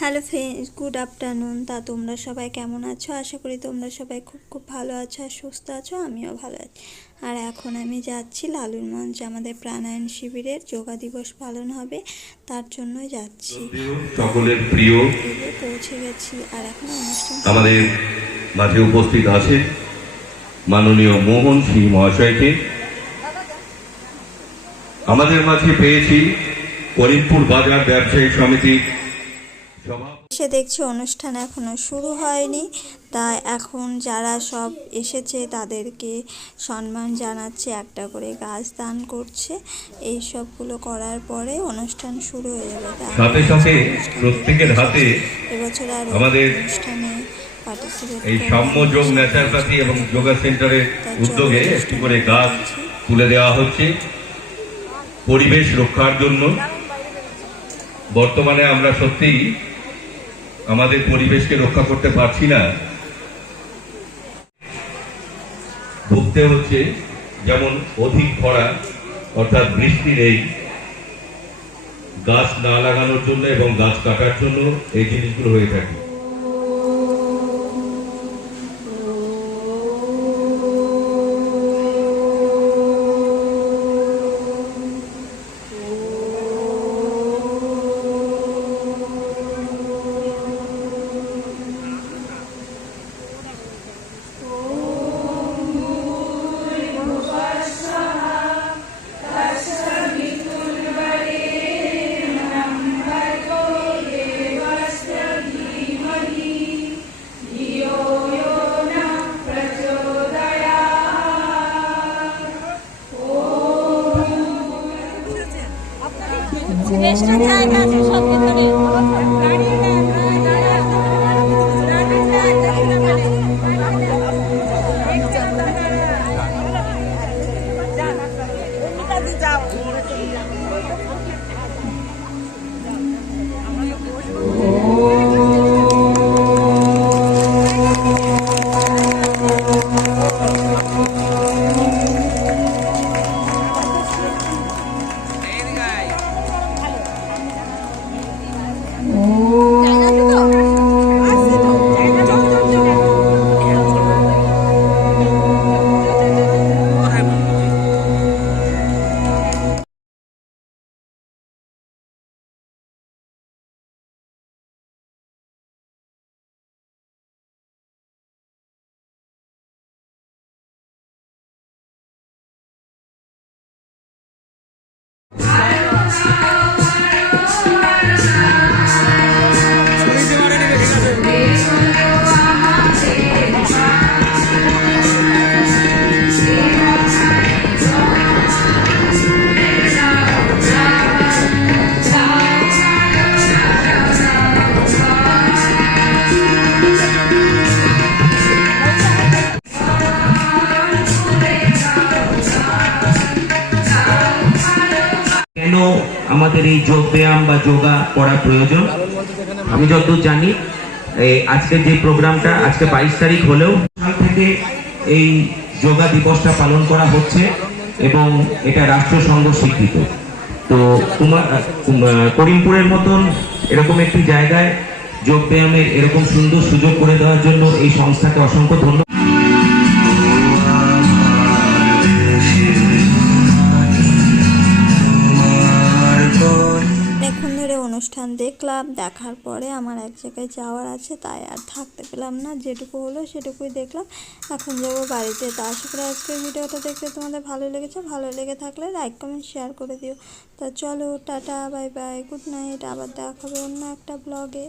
Hello friends, good afternoon. তা তোমরা সবাই কেমন আছো? আশা করি তোমরা সবাই খুব খুব ভালো আছো আর সুস্থ আছো। আমিও ভালো আছি। আর এখন আমি যাচ্ছি লালুর মঞ্চে, আমাদের প্রাণায়াম শিবিরের যোগা দিবস পালন হবে, তার জন্যই যাচ্ছি। সকলের প্রিয় পৌঁছে গেছি আর এখন অনুষ্ঠান আমাদের মাঝে উপস্থিত আছে মাননীয় মোহন সিং মহাশয়কে। আমাদের মাঝে পেয়েছি করিমপুর বাজার ব্যবসায়ী সমিতির এসে দেখছি অনুষ্ঠান এখনো শুরু হয়নি, তাই এখন যারা সব এসেছে তাদেরকে সম্মান জানাচ্ছে, একটা করে গাছ দান করছে। এই সবগুলো করার পরে অনুষ্ঠান শুরু হয়ে যাবে। সাথে সাথে প্রত্যেকের হাতে এবছর আর আমাদের অনুষ্ঠানে পার্টিসিপেট এই সাম্য যোগ ন্যাচারোপ্যাথি এবং যোগা সেন্টারের উদ্যোগে একটি করে গাছ তুলে দেওয়া হচ্ছে পরিবেশ রক্ষার জন্য। বর্তমানে আমরা সত্যিই আমাদের পরিবেশকে রক্ষা করতে পারছি না, ভুগতে হচ্ছে। যেমন অধিক খরা, অর্থাৎ বৃষ্টি নেই, গাছ না লাগানোর জন্য এবং গাছ কাটার জন্য এই জিনিসগুলো হয়ে থাকে। বেশটা জায়গা আছে সব ভিতরে গাড়ি কেন আমাদের এই যোগ ব্যায়াম বা যোগা করা প্রয়োজন? আমি যতদূর জানি আজকের যে প্রোগ্রামটা আজকে 22 তারিখ হলেও সাল থেকে এই যোগা দিবসটা পালন করা হচ্ছে এবং এটা রাষ্ট্রসংঘ স্বীকৃত। তো করিমপুরের মতন এরকম একটি জায়গায় যোগ ব্যায়ামের এরকম সুন্দর সুযোগ করে দেওয়ার জন্য এই সংস্থাকে অসংখ্য ধন্যবাদ। অনুষ্ঠান দেখলাম, দেখার পরে আমার এক জায়গায় যাওয়ার আছে, তাই আর থাকতে পেলাম না। যেটুকু হলো সেটুকুই দেখলাম, এখন যাবো বাড়িতে। তা আশা করি আজকের ভিডিওটা দেখতে তোমাদের ভালো লেগেছে। ভালো লেগে থাকলে লাইক কমেন্ট শেয়ার করে দিও। তা চলো, tata, bye bye, good night. আবার দেখা হবে অন্য একটা ব্লগে।